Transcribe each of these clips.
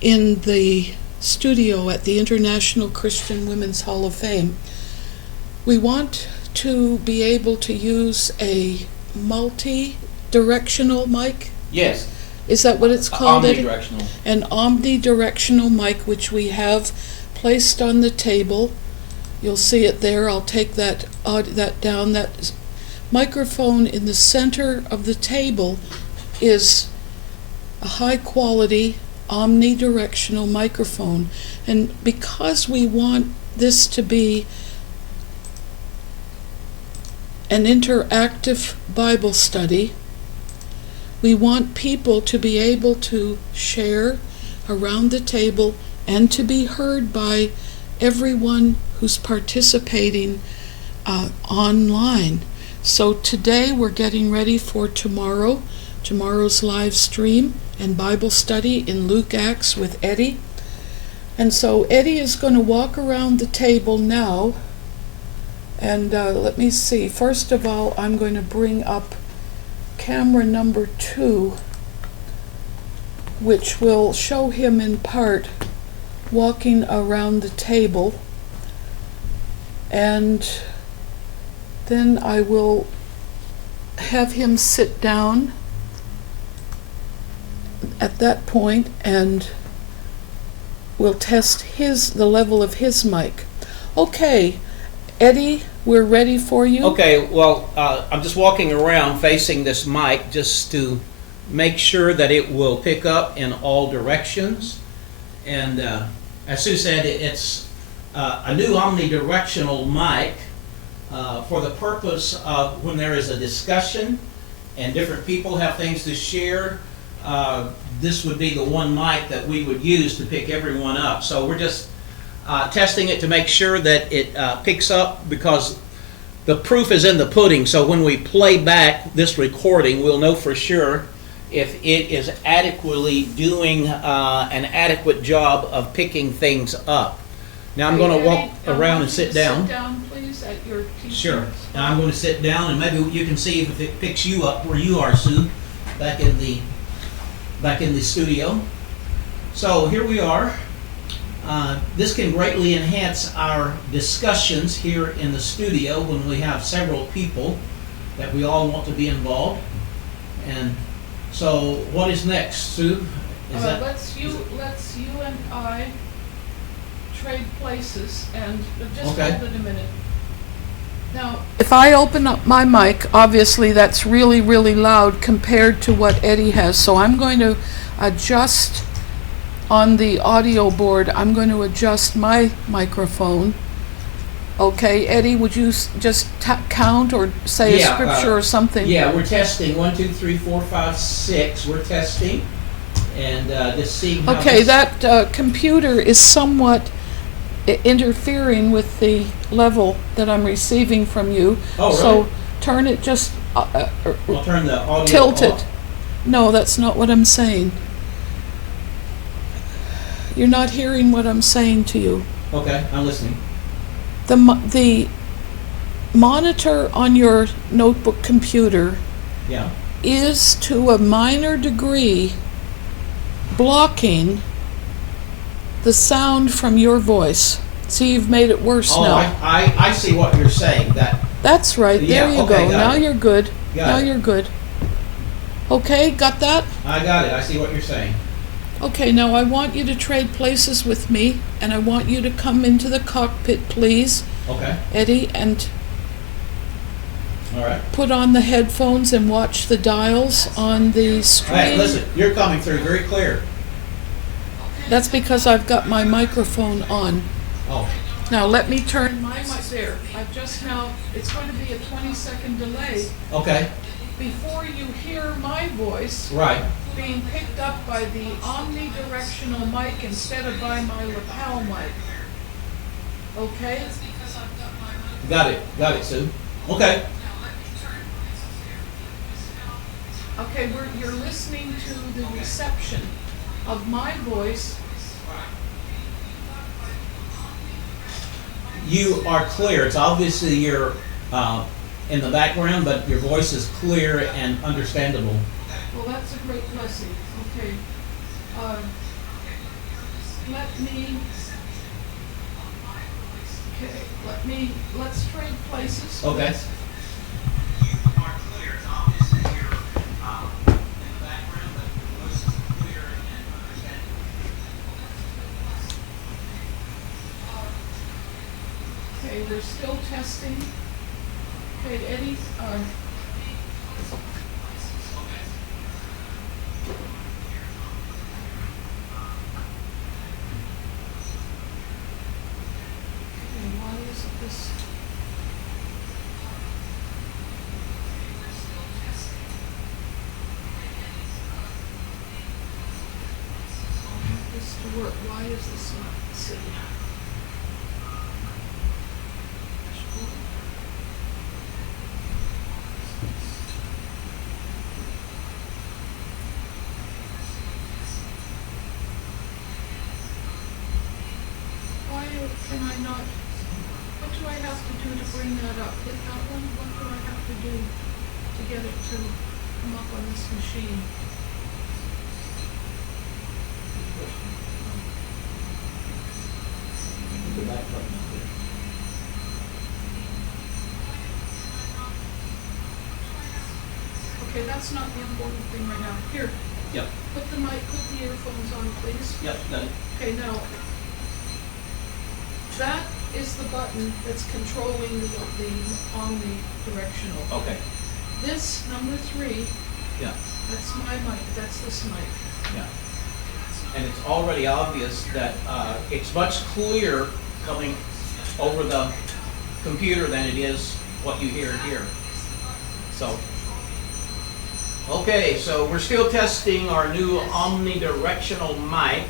in the studio at the International Christian Women's Hall of Fame. We want to be able to use a multi-directional mic. Yes. Is that what it's called? Omnidirectional. An omnidirectional mic, which we have placed on the table. You'll see it there. I'll take that down. That microphone in the center of the table is a high-quality omnidirectional microphone. And because we want this to be an interactive Bible study, we want people to be able to share around the table and to be heard by everyone who's participating online. So today we're getting ready for tomorrow's live stream and Bible study in Luke Acts with Eddie. And so Eddie is going to walk around the table now. And let me see. First of all, I'm going to bring up camera number 2, which will show him in part walking around the table. And then I will have him sit down at that point, and we'll test the level of his mic. Okay, Eddie, we're ready for you. Okay, well, I'm just walking around facing this mic just to make sure that it will pick up in all directions. And as Sue said, it's a new omnidirectional mic for the purpose of when there is a discussion and different people have things to share. This would be the one mic that we would use to pick everyone up. So we're just testing it to make sure that it picks up, because the proof is in the pudding. So when we play back this recording, we'll know for sure if it is adequately doing an adequate job of picking things up. Now I'm going to walk around and sit down. Sit down, please, at your keyboard. Sure. Now I'm going to sit down, and maybe you can see if it picks you up where you are, Sue, back in the studio. So here we are. This can greatly enhance our discussions here in the studio when we have several people that we all want to be involved. And so what is next, Sue? Let's you and I trade places, and just Okay. hold it a minute. Now, if I open up my mic, obviously that's really, really loud compared to what Eddie has. So I'm going to adjust on the audio board. I'm going to adjust my microphone. Okay, Eddie, would you just count or say a scripture or something? Yeah, we're testing 1, 2, 3, 4, 5, 6. We're testing, and just seeing how. Okay, that computer is somewhat interfering with the level that I'm receiving from you. Oh, really? So turn it just We'll turn the audio tilt off. it. No, that's not what I'm saying. You're not hearing what I'm saying to you. Okay, I'm listening. The monitor on your notebook computer Yeah. is to a minor degree blocking the sound from your voice. See, you've made it worse Oh, now. I see what you're saying. That's right. Yeah, There you okay, go. got Now it. you're good. Got Now it. you're good. Okay, got that? I got it. I see what you're saying. Okay, now I want you to trade places with me, and I want you to come into the cockpit, please, Okay. Eddie, and All right. put on the headphones and watch the dials on the screen. Hey, listen, you're coming through very clear. That's because I've got my microphone on. Oh, Now let me turn my mic there. It's going to be a 20-second delay okay. before you hear my voice Right. being picked up by the omnidirectional mic instead of by my lapel mic. Okay? Got it, Sue. Okay. Okay, you're listening to the reception of my voice. You are clear. It's obviously you're in the background, but your voice is clear and understandable. Well, that's a great blessing. Okay. uh, let's trade places. Okay. Okay, we're still testing. Okay, Eddie, why isn't this? I want this to work. Why is this not sitting? Why can I not? What do I have to do to bring that up? Hit that one? What do I have to do to get it to come up on this machine? The back button up there. Okay, that's not the important thing right now. Here, Yep. put the earphones on, please. Yep. Done it. Okay, now, that is the button that's controlling the omnidirectional. Okay. This, number 3, Yeah. that's my mic, that's this mic. Yeah. And it's already obvious that it's much clearer coming over the computer than it is what you hear here. So, okay, so we're still testing our new omnidirectional mic.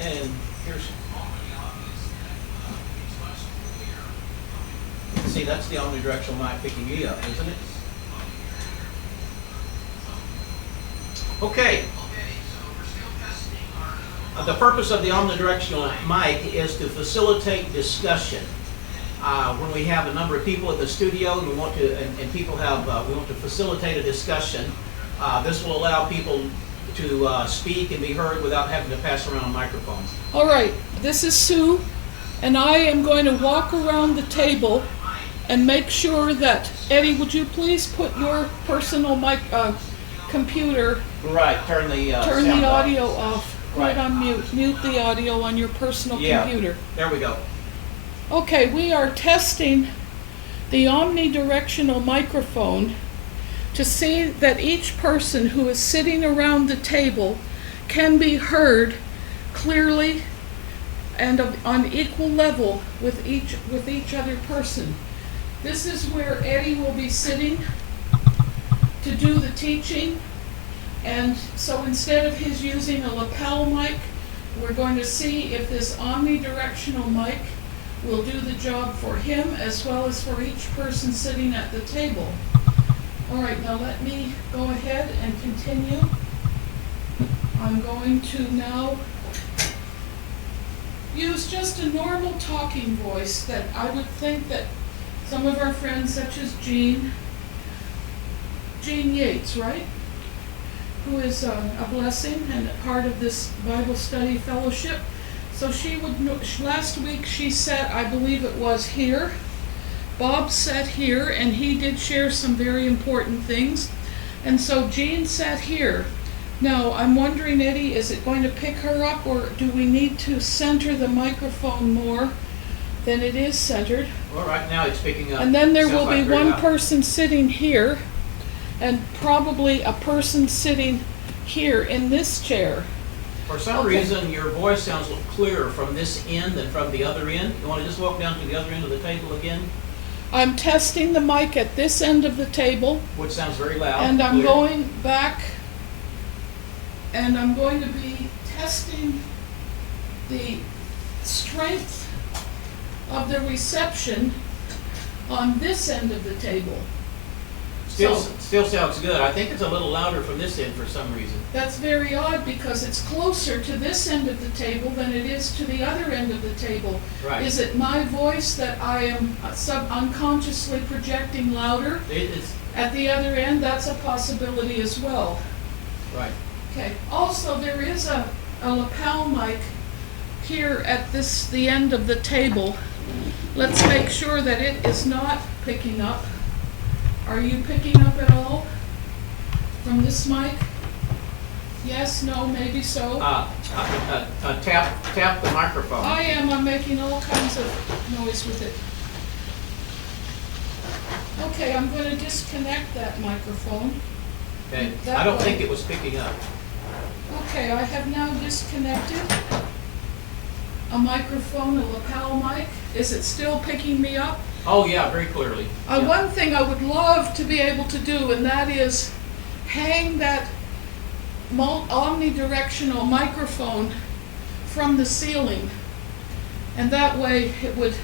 And here's, see, that's the omnidirectional mic picking you up, isn't it? Okay. The purpose of the omnidirectional mic is to facilitate discussion. When we have a number of people at the studio and we want to, and people have, we want to facilitate a discussion, this will allow people to speak and be heard without having to pass around a microphone. All right, this is Sue, and I am going to walk around the table and make sure that, Eddie, would you please put your personal computer, Right, turn the turn sound the off. audio off, put Right. it on mute, mute the audio on your personal computer. There we go. Okay, we are testing the omnidirectional microphone to see that each person who is sitting around the table can be heard clearly and on equal level with each other person. This is where Eddie will be sitting to do the teaching, and so instead of his using a lapel mic, we're going to see if this omnidirectional mic will do the job for him as well as for each person sitting at the table. All right, now let me go ahead and continue. I'm going to now use just a normal talking voice that I would think that some of our friends, such as Jean Yates, right? Who is a blessing and a part of this Bible study fellowship. So she would know, last week she sat, I believe it was here. Bob sat here and he did share some very important things. And so Jean sat here. Now I'm wondering, Eddie, is it going to pick her up, or do we need to center the microphone more than it is centered? Well, right now it's picking up. And then there Sounds will like be very one loud. person sitting here and probably a person sitting here in this chair. For some Okay. reason, your voice sounds a little clearer from this end than from the other end. You want to just walk down to the other end of the table again, I'm testing the mic at this end of the table, which sounds very loud. and I'm clear. going back, and I'm going to be testing the strength of the reception on this end of the table. Still sounds good. I think it's a little louder from this end for some reason. That's very odd because it's closer to this end of the table than it is to the other end of the table. Right. Is it my voice that I am unconsciously projecting louder It's at the other end? That's a possibility as well. right. Okay, also there is a lapel mic here at the end of the table. Let's make sure that it is not picking up. Are you picking up at all from this mic? Yes, no, maybe so. Tap the microphone. I am. I'm making all kinds of noise with it. Okay, I'm going to disconnect that microphone. Okay. That I don't way. think it was picking up. Okay, I have now disconnected a microphone, a lapel mic. Is it still picking me up? Oh yeah, very clearly. Yeah. One thing I would love to be able to do, and that is hang that omnidirectional microphone from the ceiling. And that way it would,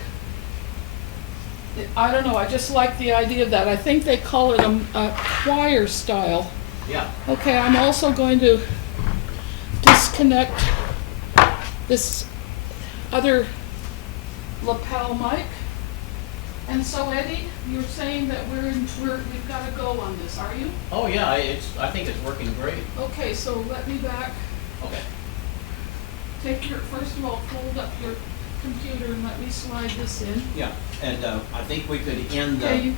I don't know, I just like the idea of that. I think they call it a choir style. Yeah. Okay, I'm also going to disconnect this other lapel mic. And so, Eddie, you're saying that we've got to go on this, are you? Oh yeah, I think it's working great. Okay, so let me back. Okay. First of all, fold up your computer and let me slide this in. Yeah, and I think we could end Okay, you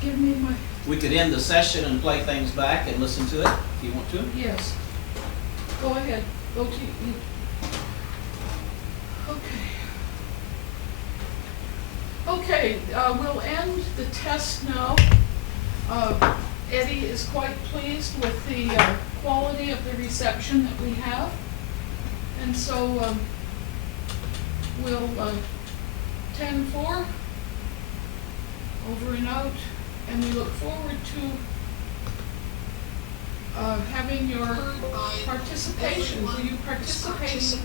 give me my, we could end the session and play things back and listen to it if you want to. yes. Go ahead, go to you. Okay. Okay, we'll end the test now. Eddie is quite pleased with the quality of the reception that we have. And so we'll 10-4, over and out, and we look forward to having your participation. Will you participate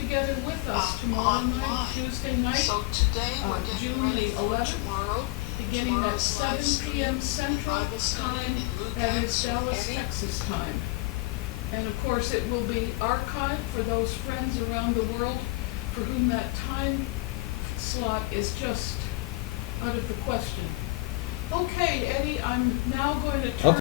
together with us tomorrow night, Tuesday night, So today we're getting June ready the for 11th, tomorrow. beginning at 7 p.m. Central Bible study Time, in Luke that is Acts, Dallas, Eddie. Texas time. And of course, it will be archived for those friends around the world for whom that time slot is just out of the question. Okay, Eddie, I'm now going to turn